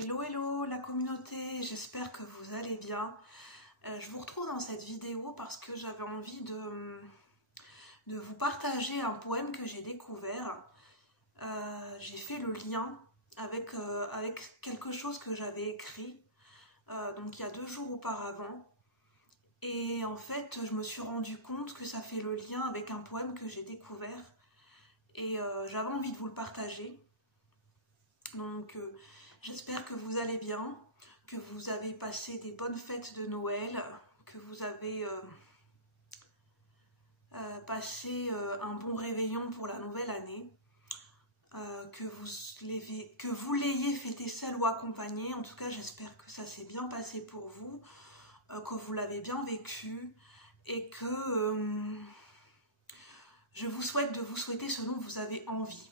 Hello hello la communauté, j'espère que vous allez bien. Je vous retrouve dans cette vidéo parce que j'avais envie de vous partager un poème que j'ai découvert. J'ai fait le lien avec quelque chose que j'avais écrit donc il y a 2 jours auparavant. Et en fait, je me suis rendu compte que ça fait le lien avec un poème que j'ai découvert. Et j'avais envie de vous le partager. Donc j'espère que vous allez bien, que vous avez passé des bonnes fêtes de Noël, que vous avez passé un bon réveillon pour la nouvelle année, que vous l'ayez fêté seul ou accompagné. En tout cas, j'espère que ça s'est bien passé pour vous, que vous l'avez bien vécu et que je vous souhaite de vous souhaiter ce dont vous avez envie.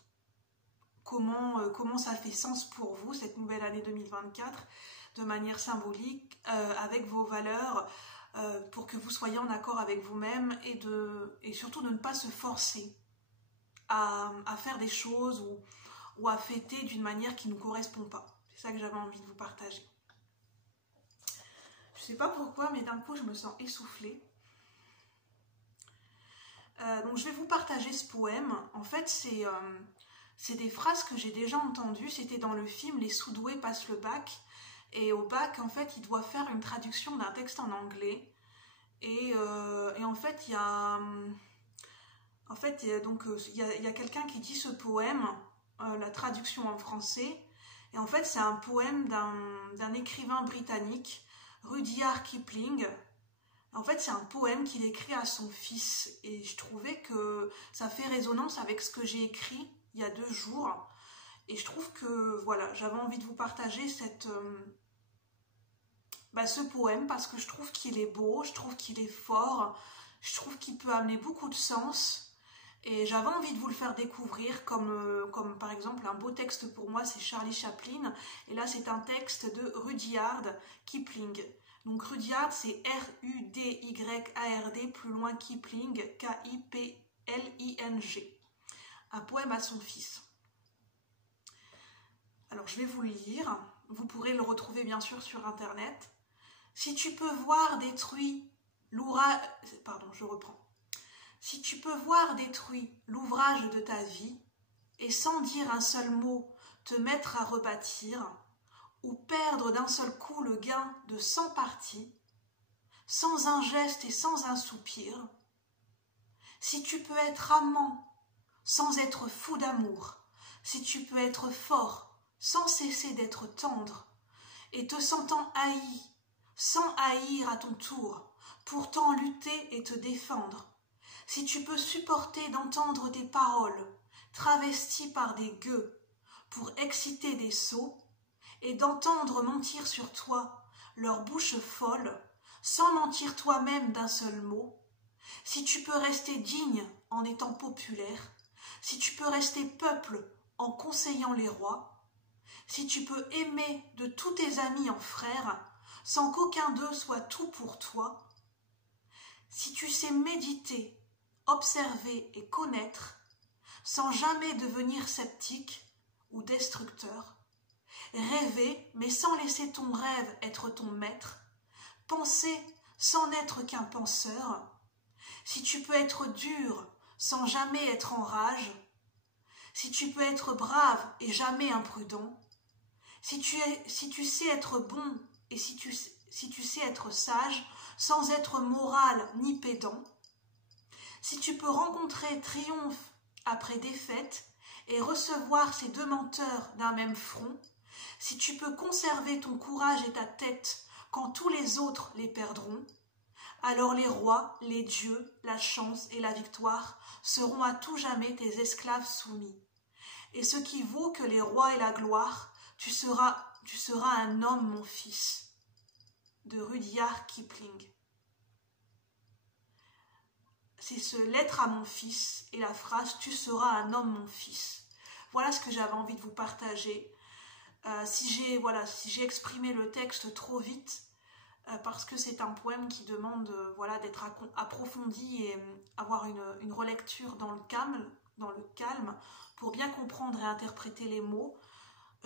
Comment ça fait sens pour vous, cette nouvelle année 2024, de manière symbolique, avec vos valeurs, pour que vous soyez en accord avec vous-même et surtout de ne pas se forcer à faire des choses ou à fêter d'une manière qui ne nous correspond pas. C'est ça que j'avais envie de vous partager. Je ne sais pas pourquoi, mais d'un coup, je me sens essoufflée. Donc je vais vous partager ce poème. En fait, c'est des phrases que j'ai déjà entendues. C'était dans le film Les sous-doués passent le bac. Et au bac, en fait, il doit faire une traduction d'un texte en anglais. Et en fait, il y a quelqu'un qui dit ce poème, la traduction en français. Et en fait, c'est un poème d'un écrivain britannique, Rudyard Kipling. En fait, c'est un poème qu'il écrit à son fils. Et je trouvais que ça fait résonance avec ce que j'ai écrit il y a 2 jours. Et je trouve que, voilà, j'avais envie de vous partager ce poème parce que je trouve qu'il est beau, je trouve qu'il est fort, je trouve qu'il peut amener beaucoup de sens. Et j'avais envie de vous le faire découvrir comme par exemple un beau texte pour moi, c'est Charlie Chaplin. Et là, c'est un texte de Rudyard Kipling. Donc Rudyard, c'est R-U-D-Y-A-R-D, plus loin Kipling, K-I-P-L-I-N-G. Un poème à son fils. Alors je vais vous le lire, vous pourrez le retrouver bien sûr sur internet. Si tu peux voir détruit l'ouvrage... Pardon, je reprends. Si tu peux voir détruit l'ouvrage de ta vie et sans dire un seul mot te mettre à rebâtir, ou perdre d'un seul coup le gain de 100 parties, sans un geste et sans un soupir, si tu peux être amant sans être fou d'amour, si tu peux être fort sans cesser d'être tendre, et te sentant haï, sans haïr à ton tour, pourtant lutter et te défendre, si tu peux supporter d'entendre tes paroles, travesties par des gueux, pour exciter des sots, et d'entendre mentir sur toi leur bouche folle, sans mentir toi-même d'un seul mot, si tu peux rester digne en étant populaire, si tu peux rester peuple en conseillant les rois, si tu peux aimer de tous tes amis en frères, sans qu'aucun d'eux soit tout pour toi, si tu sais méditer, observer et connaître, sans jamais devenir sceptique ou destructeur, rêver, mais sans laisser ton rêve être ton maître, penser sans n'être qu'un penseur, si tu peux être dur sans jamais être en rage, si tu peux être brave et jamais imprudent, si tu sais être bon et si tu sais être sage sans être moral ni pédant, si tu peux rencontrer triomphe après défaite et recevoir ces 2 menteurs d'un même front, si tu peux conserver ton courage et ta tête quand tous les autres les perdront, alors les rois, les dieux, la chance et la victoire seront à tout jamais tes esclaves soumis. Et ce qui vaut que les rois et la gloire, tu seras un homme, mon fils. De Rudyard Kipling. C'est ce lettre à mon fils et la phrase « Tu seras un homme, mon fils ». Voilà ce que j'avais envie de vous partager. Si j'ai exprimé le texte trop vite, parce que c'est un poème qui demande d'être approfondi et avoir une relecture dans le calme, pour bien comprendre et interpréter les mots.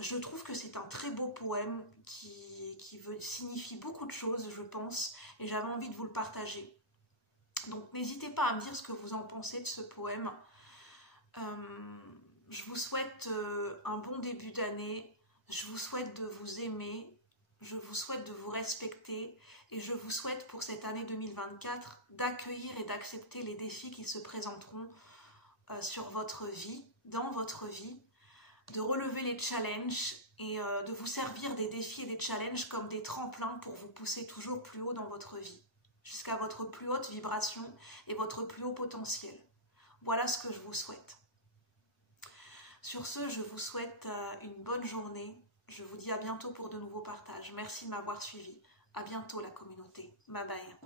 Je trouve que c'est un très beau poème qui signifie beaucoup de choses, je pense, et j'avais envie de vous le partager. Donc n'hésitez pas à me dire ce que vous en pensez de ce poème. Je vous souhaite un bon début d'année, je vous souhaite de vous aimer, je vous souhaite de vous respecter et je vous souhaite pour cette année 2024 d'accueillir et d'accepter les défis qui se présenteront sur votre vie, dans votre vie, de relever les challenges et de vous servir des défis et des challenges comme des tremplins pour vous pousser toujours plus haut dans votre vie, jusqu'à votre plus haute vibration et votre plus haut potentiel. Voilà ce que je vous souhaite. Sur ce, je vous souhaite une bonne journée. Je vous dis à bientôt pour de nouveaux partages. Merci de m'avoir suivi. À bientôt la communauté. Bye bye.